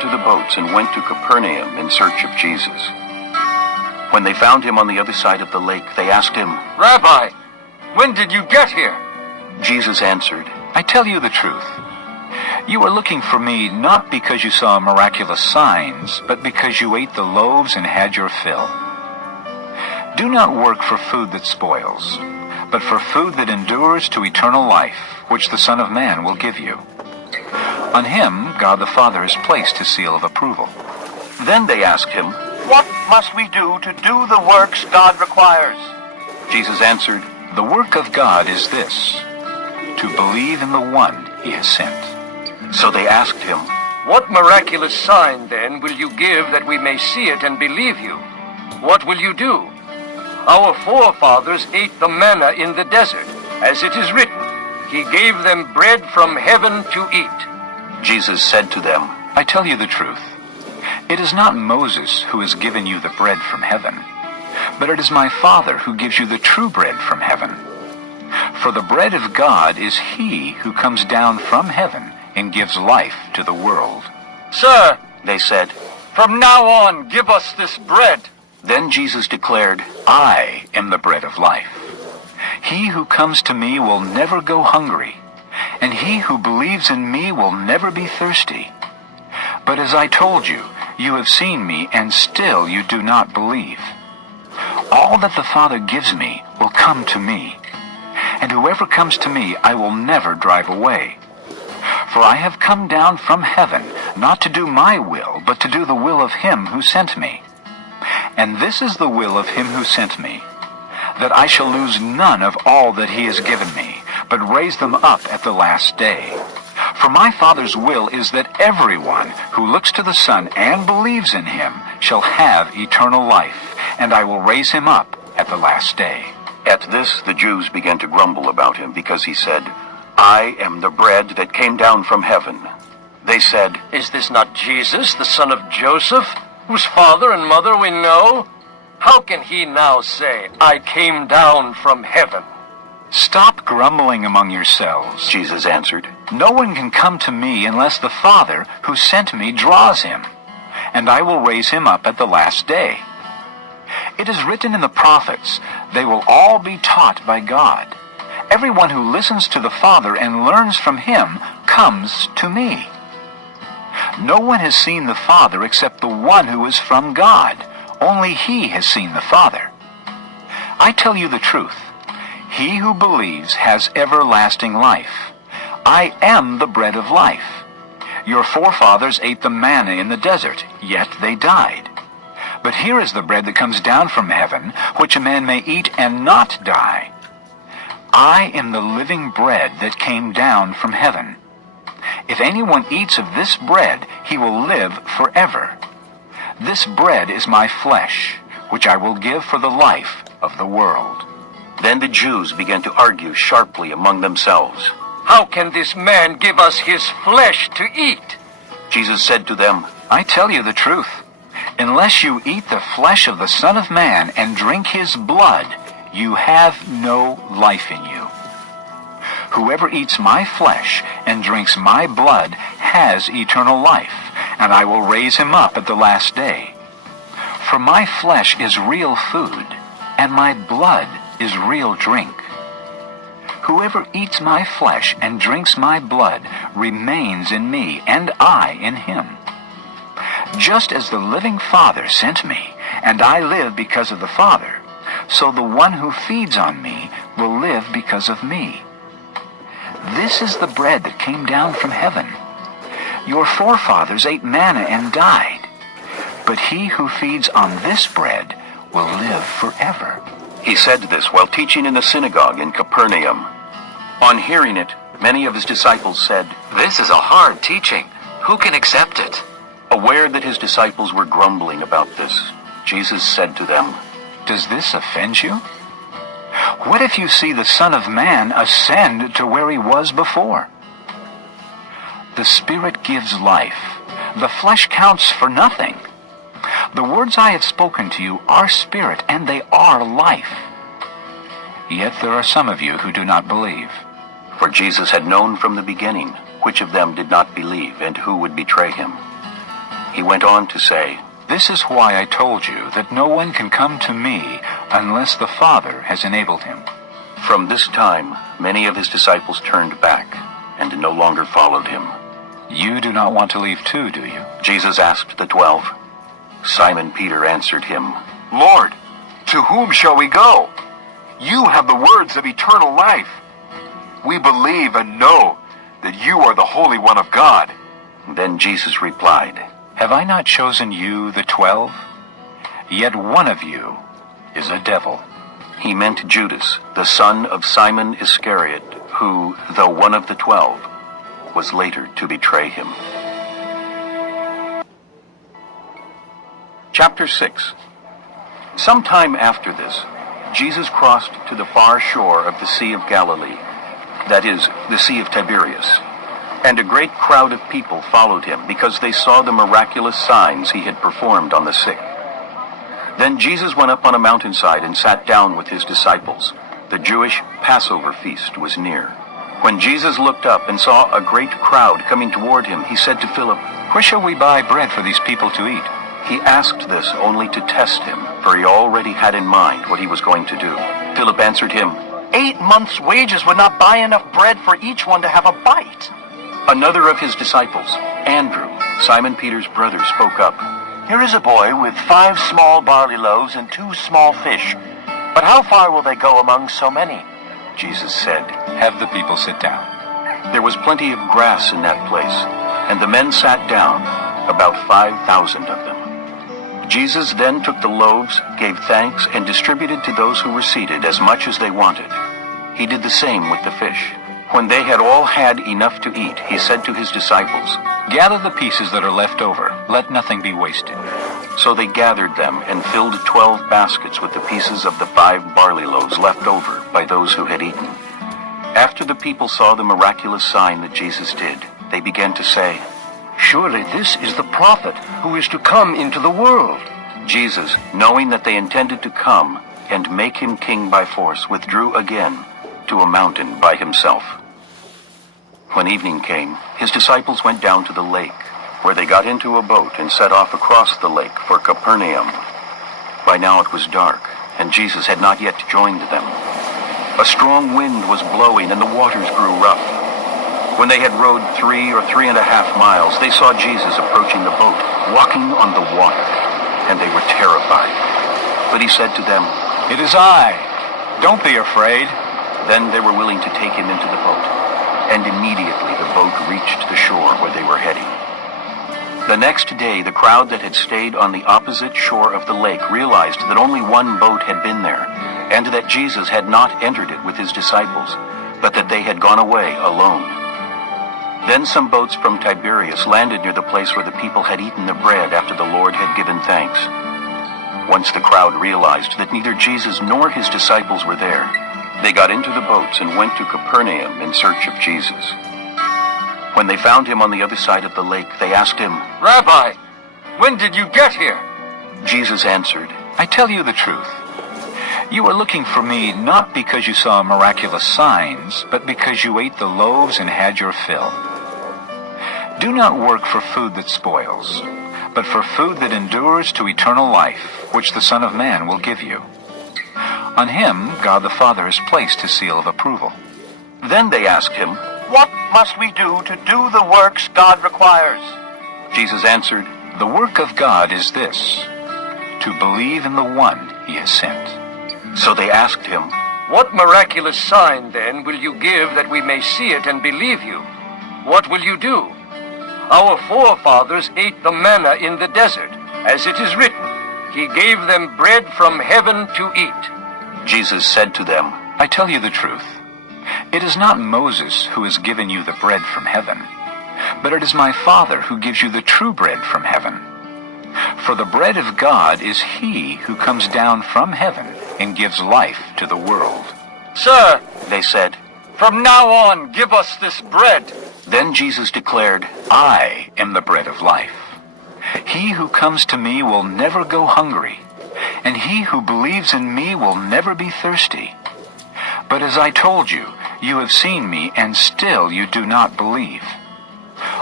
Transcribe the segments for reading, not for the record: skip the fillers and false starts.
into the boats and went to Capernaum in search of Jesus. When they found him on the other side of the lake, they asked him, "Rabbi, when did you get here?" Jesus answered, I tell you the truth. You are looking for me not because you saw miraculous signs, but because you ate the loaves and had your fill. Do not work for food that spoils, but for food that endures to eternal life, which the Son of Man will give you. On him God the Father has placed his seal of approval. Then they asked him, "What must we do to do the works God requires?" Jesus answered, The work of God is this, to believe in the one he has sent. So they asked him, "What miraculous sign, then, will you give that we may see it and believe you? What will you do? Our forefathers ate the manna in the desert, as it is written, He gave them bread from heaven to eat." Jesus said to them, I tell you the truth. It is not Moses who has given you the bread from heaven, but it is my Father who gives you the true bread from heaven. For the bread of God is he who comes down from heaven and gives life to the world. "Sir," they said. "from now on give us this bread." Then Jesus declared, I am the bread of life. He who comes to me will never go hungry, and he who believes in me will never be thirsty. But as I told you, you have seen me, and still you do not believe. All that the Father gives me will come to me, and whoever comes to me I will never drive away. For I have come down from heaven, not to do my will, but to do the will of him who sent me. And this is the will of him who sent me, that I shall lose none of all that he has given me, but raise them up at the last day. For my Father's will is that everyone who looks to the Son and believes in him shall have eternal life, and I will raise him up at the last day." At this the Jews began to grumble about him, because he said, "I am the bread that came down from heaven." They said, "Is this not Jesus, the son of Joseph, whose father and mother we know? How can he now say, 'I came down from heaven'?" Stop grumbling among yourselves, Jesus answered. No one can come to me unless the Father who sent me draws him, and I will raise him up at the last day. It is written in the prophets, they will all be taught by God. Everyone who listens to the Father and learns from him comes to me. No one has seen the Father except the one who is from God. Only he has seen the Father. I tell you the truth. He who believes has everlasting life. I am the bread of life. Your forefathers ate the manna in the desert, yet they died. But here is the bread that comes down from heaven, which a man may eat and not die. I am the living bread that came down from heaven. If anyone eats of this bread, he will live forever. This bread is my flesh, which I will give for the life of the world." Then the Jews began to argue sharply among themselves. "How can this man give us his flesh to eat?" Jesus said to them, I tell you the truth. Unless you eat the flesh of the Son of Man and drink his blood, you have no life in you. Whoever eats my flesh and drinks my blood has eternal life, and I will raise him up at the last day. For my flesh is real food, and my blood is real drink. Whoever eats my flesh and drinks my blood remains in me, and I in him. Just as the living Father sent me, and I live because of the Father, so the one who feeds on me will live because of me. This is the bread that came down from heaven. Your forefathers ate manna and died, but he who feeds on this bread will live forever." He said this while teaching in the synagogue in Capernaum. On hearing it, many of his disciples said, "This is a hard teaching. Who can accept it?" Aware that his disciples were grumbling about this, Jesus said to them, Does this offend you? What if you see the Son of Man ascend to where he was before? The Spirit gives life. The flesh counts for nothing. The words I have spoken to you are spirit, and they are life. Yet there are some of you who do not believe. For Jesus had known from the beginning which of them did not believe and who would betray him. He went on to say, "This is why I told you that no one can come to me unless the Father has enabled him." From this time, many of his disciples turned back and no longer followed him. You do not want to leave too, do you? Jesus asked the 12. Simon Peter answered him, Lord, to whom shall we go? You have the words of eternal life. We believe and know that you are the Holy One of God. Then Jesus replied, Have I not chosen you, the 12? Yet one of you is a devil. He meant Judas, the son of Simon Iscariot, who, though one of the 12, was later to betray him. Chapter 6. Some time after this, Jesus crossed to the far shore of the Sea of Galilee, that is, the Sea of Tiberias, and a great crowd of people followed him because they saw the miraculous signs he had performed on the sick. Then Jesus went up on a mountainside and sat down with his disciples. The Jewish Passover feast was near. When Jesus looked up and saw a great crowd coming toward him, he said to Philip, Where shall we buy bread for these people to eat? He asked this only to test him, for he already had in mind what he was going to do. Philip answered him, 8 months' wages would not buy enough bread for each one to have a bite. Another of his disciples, Andrew, Simon Peter's brother, spoke up. Here is a boy with 5 small barley loaves and 2 small fish. But how far will they go among so many? Jesus said, Have the people sit down. There was plenty of grass in that place, and the men sat down, about 5,000 of them. Jesus then took the loaves, gave thanks, and distributed to those who were seated as much as they wanted. He did the same with the fish. When they had all had enough to eat, he said to his disciples, Gather the pieces that are left over. Let nothing be wasted. So they gathered them and filled 12 baskets with the pieces of the 5 barley loaves left over by those who had eaten. After the people saw the miraculous sign that Jesus did, they began to say, Surely this is the prophet who is to come into the world. Jesus, knowing that they intended to come and make him king by force, withdrew again to a mountain by himself. When evening came, his disciples went down to the lake, where they got into a boat and set off across the lake for Capernaum. By now it was dark, and Jesus had not yet joined them. A strong wind was blowing, and the waters grew rough. When they had rowed 3 or 3.5 miles, they saw Jesus approaching the boat, walking on the water, and they were terrified. But he said to them, It is I. Don't be afraid. Then they were willing to take him into the boat, and immediately the boat reached the shore where they were heading. The next day, the crowd that had stayed on the opposite shore of the lake realized that only one boat had been there, and that Jesus had not entered it with his disciples, but that they had gone away alone. Then some boats from Tiberias landed near the place where the people had eaten the bread after the Lord had given thanks. Once the crowd realized that neither Jesus nor his disciples were there, they got into the boats and went to Capernaum in search of Jesus. When they found him on the other side of the lake, they asked him, Rabbi, when did you get here? Jesus answered, I tell you the truth. You are looking for me not because you saw miraculous signs, but because you ate the loaves and had your fill. Do not work for food that spoils, but for food that endures to eternal life, which the Son of Man will give you. On him, God the Father has placed his seal of approval. Then they asked him, What must we do to do the works God requires? Jesus answered, The work of God is this, to believe in the one he has sent. So they asked him, What miraculous sign, then, will you give that we may see it and believe you? What will you do? Our forefathers ate the manna in the desert, as it is written, He gave them bread from heaven to eat. Jesus said to them, I tell you the truth. It is not Moses who has given you the bread from heaven, but it is my Father who gives you the true bread from heaven. For the bread of God is he who comes down from heaven and gives life to the world. Sir, they said. from now on give us this bread. Then Jesus declared, I am the bread of life. He who comes to me will never go hungry, and he who believes in me will never be thirsty. But as I told you, you have seen me, and still you do not believe.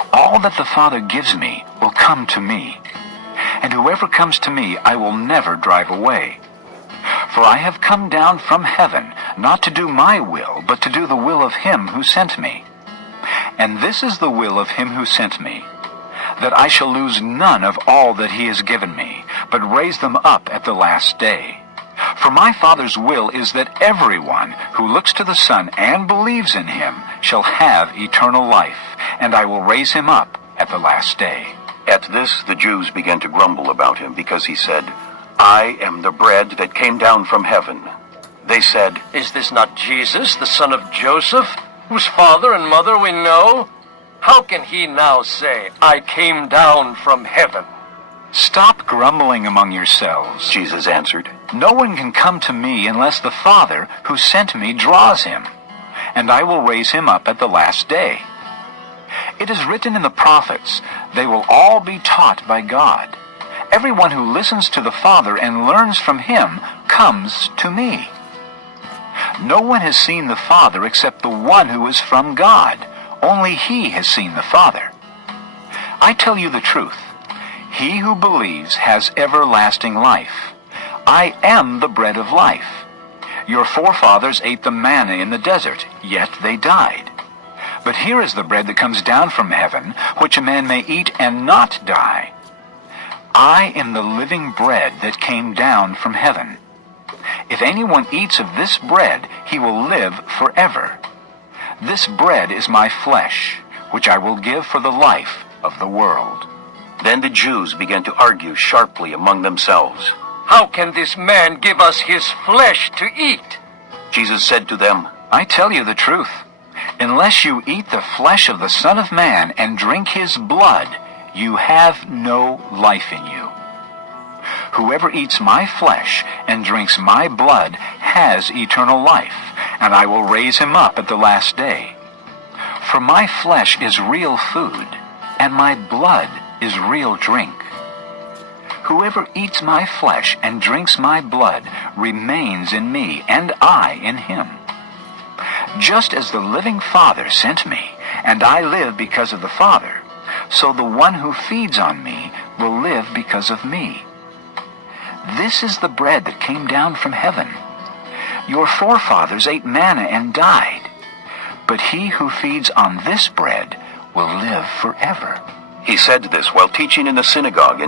All that the Father gives me will come to me, and whoever comes to me I will never drive away. For I have come down from heaven, not to do my will, but to do the will of him who sent me. And this is the will of him who sent me, that I shall lose none of all that he has given me, but raise them up at the last day. For my Father's will is that everyone who looks to the Son and believes in him shall have eternal life, and I will raise him up at the last day." At this the Jews began to grumble about him, because he said, "I am the bread that came down from heaven." They said, "Is this not Jesus, the son of Joseph, whose father and mother we know? How can he now say, 'I came down from heaven'?" "Stop grumbling among yourselves," Jesus answered. "No one can come to me unless the Father who sent me draws him, and I will raise him up at the last day. It is written in the prophets, 'They will all be taught by God.' Everyone who listens to the Father and learns from him comes to me. No one has seen the Father except the one who is from God. Only he has seen the Father. I tell you the truth. He who believes has everlasting life. I am the bread of life. Your forefathers ate the manna in the desert, yet they died. But here is the bread that comes down from heaven, which a man may eat and not die. I am the living bread that came down from heaven. If anyone eats of this bread, he will live forever. This bread is my flesh, which I will give for the life of the world." Then the Jews began to argue sharply among themselves. "How can this man give us his flesh to eat?" Jesus said to them, I tell you the truth. Unless you eat the flesh of the Son of Man and drink his blood, you have no life in you. Whoever eats my flesh and drinks my blood has eternal life, and I will raise him up at the last day. For my flesh is real food, and my blood is real drink. Whoever eats my flesh and drinks my blood remains in me, and I in him. Just as the living Father sent me, and I live because of the Father, so the one who feeds on me will live because of me. This is the bread that came down from heaven. Your forefathers ate manna and died, but he who feeds on this bread will live forever." He said this while teaching in the synagogue